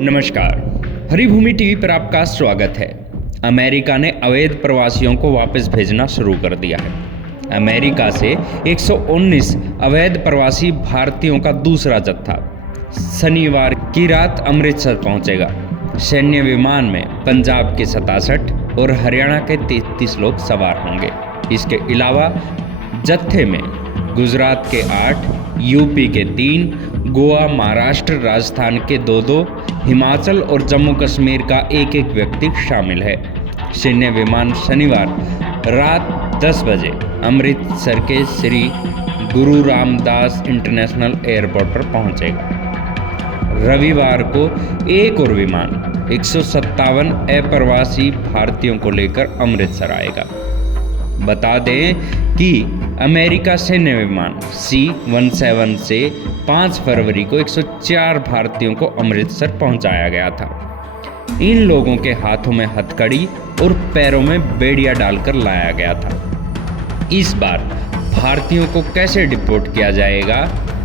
नमस्कार, हरिभूमि टीवी पर आपका स्वागत है। अमेरिका ने अवैध प्रवासियों को वापस भेजना शुरू कर दिया है। अमेरिका से 119 अवैध प्रवासी भारतीयों का दूसरा जत्था शनिवार की रात अमृतसर पहुंचेगा। सैन्य विमान में पंजाब के 67 और हरियाणा के 33 लोग सवार होंगे। इसके अलावा जत्थे में गुजरात के 8, यूपी के 3, गोवा, महाराष्ट्र, राजस्थान के 2, हिमाचल और जम्मू कश्मीर का 1 व्यक्ति शामिल है। सैन्य विमान शनिवार रात 10 बजे अमृतसर के श्री गुरु रामदास इंटरनेशनल एयरपोर्ट पर पहुंचेगा। रविवार को एक और विमान 157 अप्रवासी भारतीयों को लेकर अमृतसर आएगा। बता दें कि अमेरिका सैन्य विमान C-17 से 5 फरवरी को 104 भारतीयों को अमृतसर पहुंचाया गया था। इन लोगों के हाथों में हथकड़ी और पैरों में बेड़ियां डालकर लाया गया था। इस बार भारतीयों को कैसे डिपोर्ट किया जाएगा?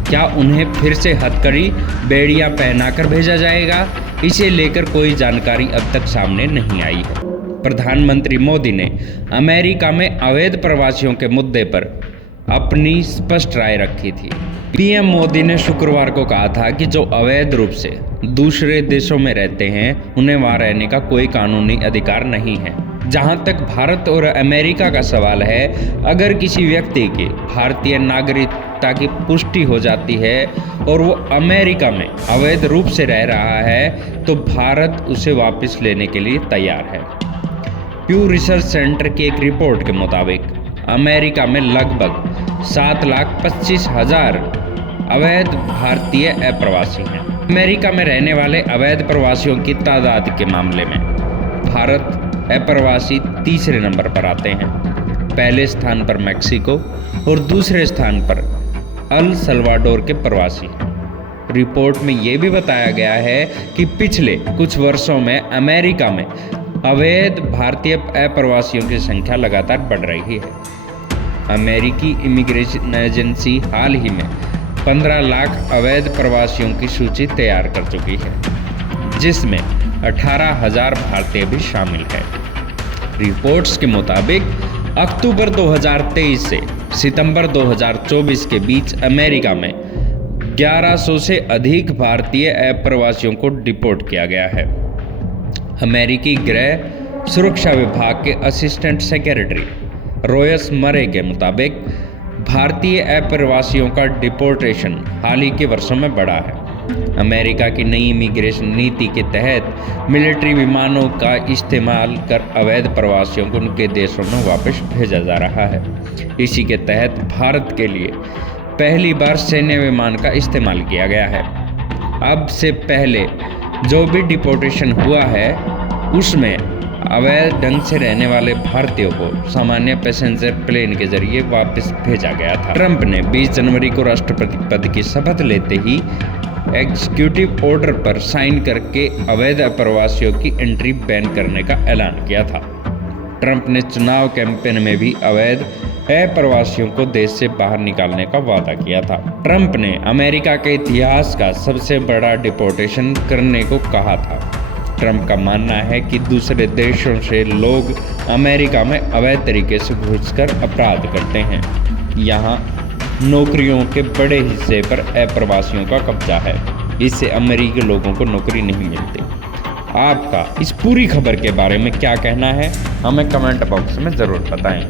क्या उन्हें फिर से हथकड़ी बेड़ियां पहनाकर भेजा जाएगा? इसे लेकर कोई जानकारी अब तक सामने नहीं आई है। प्रधानमंत्री मोदी ने अमेरिका में अवैध प्रवासियों के मुद्दे पर अपनी स्पष्ट राय रखी थी। पीएम मोदी ने शुक्रवार को कहा था कि जो अवैध रूप से दूसरे देशों में रहते हैं उन्हें वहां रहने का कोई कानूनी अधिकार नहीं है। जहां तक भारत और अमेरिका का सवाल है, अगर किसी व्यक्ति की भारतीय नागरिकता की पुष्टि हो जाती है और वो अमेरिका में अवैध रूप से रह रहा है तो भारत उसे वापस लेने के लिए तैयार है। प्यू रिसर्च सेंटर की एक रिपोर्ट के मुताबिक अमेरिका में लगभग 7,25,000 अवैध भारतीय अप्रवासी हैं। अमेरिका में रहने वाले अवैध प्रवासियों की तादाद के मामले में भारत अप्रवासी तीसरे नंबर पर आते हैं। पहले स्थान पर मैक्सिको और दूसरे स्थान पर अल सल्वाडोर के प्रवासी हैं। रिपोर्ट में ये भी बताया गया है कि पिछले कुछ वर्षों में अमेरिका में अवैध भारतीय अप्रवासियों की संख्या लगातार बढ़ रही है। अमेरिकी इमिग्रेशन एजेंसी हाल ही में 15 लाख अवैध प्रवासियों की सूची तैयार कर चुकी है, जिसमें 18,000 भारतीय भी शामिल है। रिपोर्ट्स के मुताबिक अक्टूबर 2023 से सितंबर 2024 के बीच अमेरिका में 1100 से अधिक भारतीय अप्रवासियों को डिपोर्ट किया गया है। अमेरिकी गृह सुरक्षा विभाग के असिस्टेंट सेक्रेटरी रोयस मरे के मुताबिक भारतीय अप्रवासियों का डिपोर्टेशन हाल ही के वर्षों में बढ़ा है। अमेरिका की नई इमिग्रेशन नीति के तहत मिलिट्री विमानों का इस्तेमाल कर अवैध प्रवासियों को उनके देशों में वापस भेजा जा रहा है। इसी के तहत भारत के लिए पहली बार सैन्य विमान का इस्तेमाल किया गया है। अब से पहले जो भी डिपोर्टेशन हुआ है उसमें अवैध ढंग से रहने वाले भारतीयों को सामान्य पैसेंजर प्लेन के जरिए वापस भेजा गया था। ट्रंप ने 20 जनवरी को राष्ट्रपति पद की शपथ लेते ही एग्जीक्यूटिव ऑर्डर पर साइन करके अवैध अप्रवासियों की एंट्री बैन करने का ऐलान किया था। ट्रंप ने चुनाव कैंपेन में भी अवैध अप्रवासियों को देश से बाहर निकालने का वादा किया था। ट्रंप ने अमेरिका के इतिहास का सबसे बड़ा डिपोर्टेशन करने को कहा था। ट्रंप का मानना है कि दूसरे देशों से लोग अमेरिका में अवैध तरीके से घुसकर अपराध करते हैं। यहाँ नौकरियों के बड़े हिस्से पर अप्रवासियों का कब्जा है। इससे अमेरिकी लोगों को नौकरी नहीं मिलती। आपका इस पूरी खबर के बारे में क्या कहना है, हमें कमेंट बॉक्स में ज़रूर बताएं।